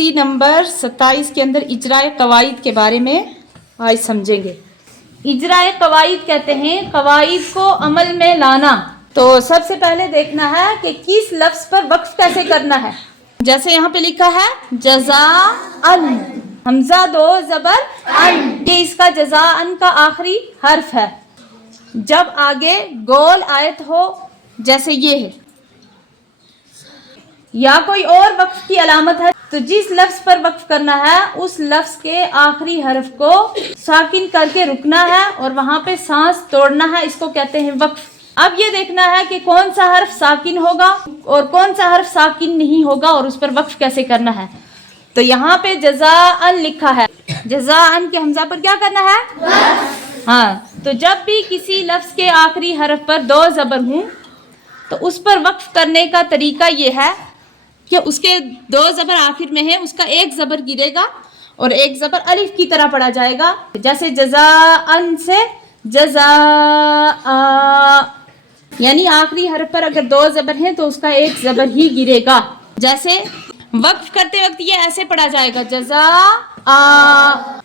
तख्ती नंबर 27 के अंदर इजराए कवाइद के बारे में आज समझेंगे। इजराए कवाइद कहते हैं कवाइद को अमल में लाना। तो सबसे पहले देखना है कि किस लफ्ज़ पर वक्फ कैसे करना है। जैसे यहाँ पे लिखा है जज़ाअन, हमजा दो ज़बर अन, ये इसका जज़ाअन का आखिरी हर्फ है। जब आगे गोल आयत हो जैसे ये है या कोई और वक्फ की अलामत है, तो जिस लफ्ज़ पर वक्फ करना है उस लफ्ज़ के आखिरी हर्फ को साकिन करके रुकना है और वहाँ पे सांस तोड़ना है, इसको कहते हैं वक्फ। अब ये देखना है कि कौन सा हर्फ साकिन होगा और कौन सा हर्फ साकिन नहीं होगा और उस पर वक्फ कैसे करना है। तो यहाँ पे जज़ाअन लिखा है, जज़ाअन के हमजा पर क्या करना है? हाँ, तो जब भी किसी लफ्ज़ के आखिरी हर्फ पर दो ज़बर हूँ तो उस पर वक्फ करने का तरीका ये है कि उसके दो ज़बर आखिर में है, उसका एक ज़बर गिरेगा और एक ज़बर अलिफ की तरह पढ़ा जाएगा। जैसे जज़ाअन से जज़ा, यानी आखिरी हर्फ पर अगर दो ज़बर हैं तो उसका एक ज़बर ही गिरेगा। जैसे वक्फ करते वक्त ये ऐसे पढ़ा जाएगा जज़ा आ,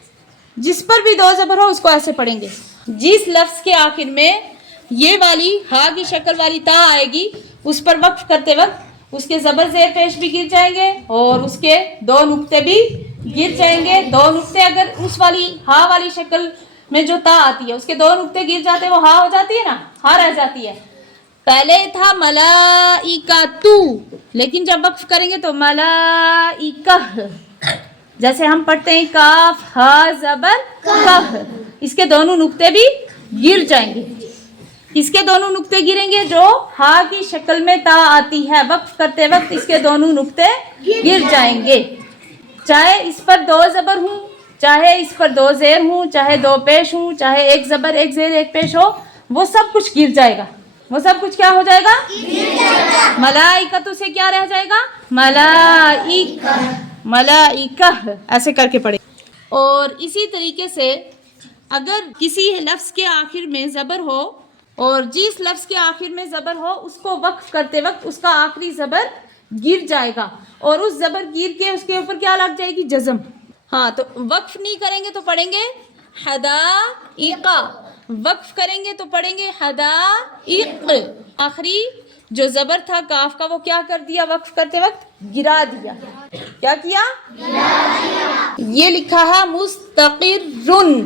जिस पर भी दो ज़बर हो उसको ऐसे पढ़ेंगे। जिस लफ्ज़ के आखिर में ये वाली हा की शक्ल वाली ता आएगी उस पर वक्फ करते वक्त उसके ज़बर ज़ेर पेश भी गिर जाएंगे और उसके दो नुक्ते भी गिर जाएंगे। दो नुक्ते अगर उस वाली हा वाली शक्ल में जो ता आती है उसके दो नुक्ते गिर जाते हैं, वो हा हो जाती है ना, हा रह जाती है। पहले था मलाइकातु, लेकिन जब वक्फ करेंगे तो मलाइकह, जैसे हम पढ़ते हैं काफ हा ज़बर कह, इसके दोनों नुक्ते भी गिर जाएंगे। इसके दोनों नुक्ते गिरेंगे जो हा की शक्ल में ता आती है, वक्फ करते वक्त इसके दोनों नुक्ते गिर जाएंगे। चाहे इस पर दो ज़बर हूँ, चाहे इस पर दो ज़ेर हूँ, चाहे दो पेश हूँ, चाहे एक ज़बर एक ज़ेर एक पेश हो, वो सब कुछ गिर जाएगा। वो सब कुछ क्या हो जाएगा? मलाइकतु से क्या रह जाएगा? मलाइका, मलाइका, ऐसे करके पढ़े। और इसी तरीके से अगर किसी लफ्ज़ के आखिर में ज़बर हो और जिस लफ्ज़ के आखिर में ज़बर हो उसको वक्फ करते वक्त उसका आखिरी ज़बर गिर जाएगा और उस ज़बर गिर के उसके ऊपर क्या लग जाएगी? जज़म। हाँ, तो वक्फ नहीं करेंगे तो पढ़ेंगे हदाइका, वक्फ करेंगे तो पढ़ेंगे हदाइक। आखिरी जो ज़बर था काफ का वो क्या कर दिया? वक्फ करते वक्त गिरा दिया। क्या किया? गिरा दिया। ये लिखा है मुस्तक़िरुन,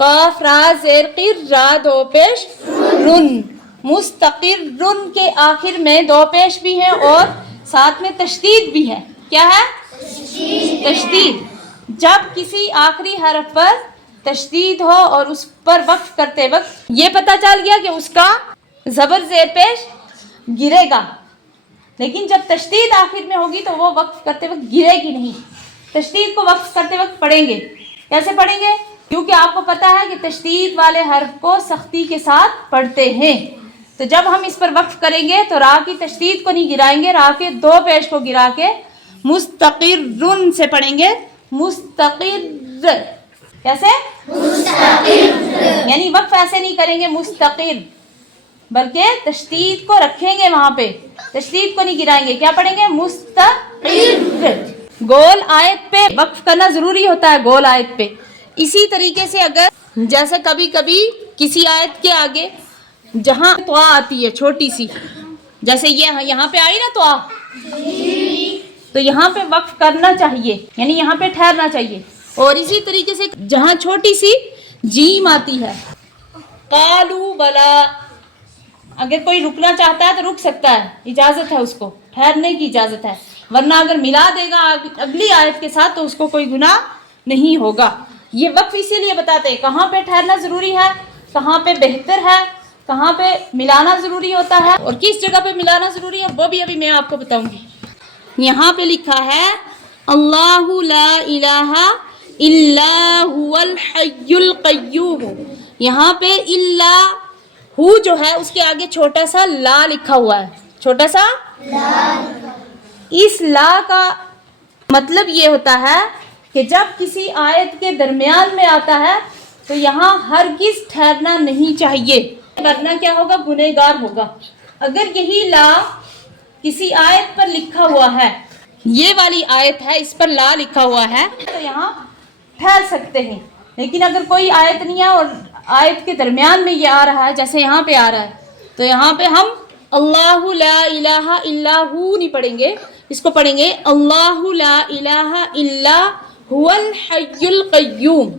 काफ रा ज़ेर क़िर रा दो पेश रुन। मुस्तक़िरुन के आखिर में दो पेश भी हैं और साथ में तशदीद भी है। क्या है? तशदीद। जब किसी आखिरी हरफ पर तशदीद हो और उस पर वक्फ करते वक्त ये पता चल गया कि उसका ज़बर ज़ेर पेश गिरेगा, लेकिन जब तशदीद आखिर में होगी तो वो वक्फ करते वक्त गिरेगी नहीं। तशदीद को वक्फ करते वक्त पढ़ेंगे। कैसे पढ़ेंगे? क्योंकि आपको पता है कि तशदीद वाले हर्फ को सख्ती के साथ पढ़ते हैं। तो जब हम इस पर वक्फ करेंगे तो रा की तशदीद को नहीं गिराएंगे, रा के दो पेश को गिरा के मुस्तक़िरुन से पढ़ेंगे। मुस्तक़िर, कैसे? मुस्तक़िर, यानी वक्फ ऐसे नहीं करेंगे मुस्तक़िर, बल्कि तशदीद को रखेंगे वहां पे, तशदीद को नहीं गिराएंगे। क्या पढ़ेंगे? मुस्तक़िर। गोल आयत पे वक्फ करना जरूरी होता है, गोल आयत पे। इसी तरीके से अगर जैसे कभी कभी किसी आयत के आगे जहाँ त्वा आती है छोटी सी, जैसे ये यहाँ पे आई ना त्वा, तो यहाँ पे वक्फ करना चाहिए, यानी यहाँ पे ठहरना चाहिए। और इसी तरीके से जहाँ छोटी सी जीम आती है, कालू बला, अगर कोई रुकना चाहता है तो रुक सकता है, इजाज़त है, उसको ठहरने की इजाज़त है। वरना अगर मिला देगा अगली आयत के साथ तो उसको कोई गुनाह नहीं होगा। ये वक्फ इसीलिए बताते हैं कहाँ पे ठहरना ज़रूरी है, कहाँ पे बेहतर है, कहाँ पे मिलाना ज़रूरी होता है और किस जगह पे मिलाना ज़रूरी है, वो भी अभी मैं आपको बताऊंगी। यहाँ पे लिखा है अल्लाहु ला इलाहा इल्ला हुवल हय्युल क़य्यूम। यहाँ पे इल्ला हु जो है उसके आगे छोटा सा ला लिखा हुआ है, छोटा सा ला। इस ला का मतलब ये होता है कि जब किसी आयत के दरमियान में आता है तो यहाँ हरगिज़ ठहरना नहीं चाहिए, वरना क्या होगा? गुनहगार होगा। अगर यही ला किसी आयत पर लिखा हुआ है یہ والی آیت ہے، اس پر لا لکھا ہوا ہے تو یہاں ٹھہر سکتے ہیں. لیکن اگر کوئی آیت نہیں ہے اور آیت کے درمیان میں یہ آ رہا ہے، جیسے یہاں پہ آ رہا ہے، تو یہاں پہ ہم اللہ لا الہ الا ہو نہیں پڑھیں گے، اس کو پڑھیں گے اللہ لا الہ الا هو الحی القیوم.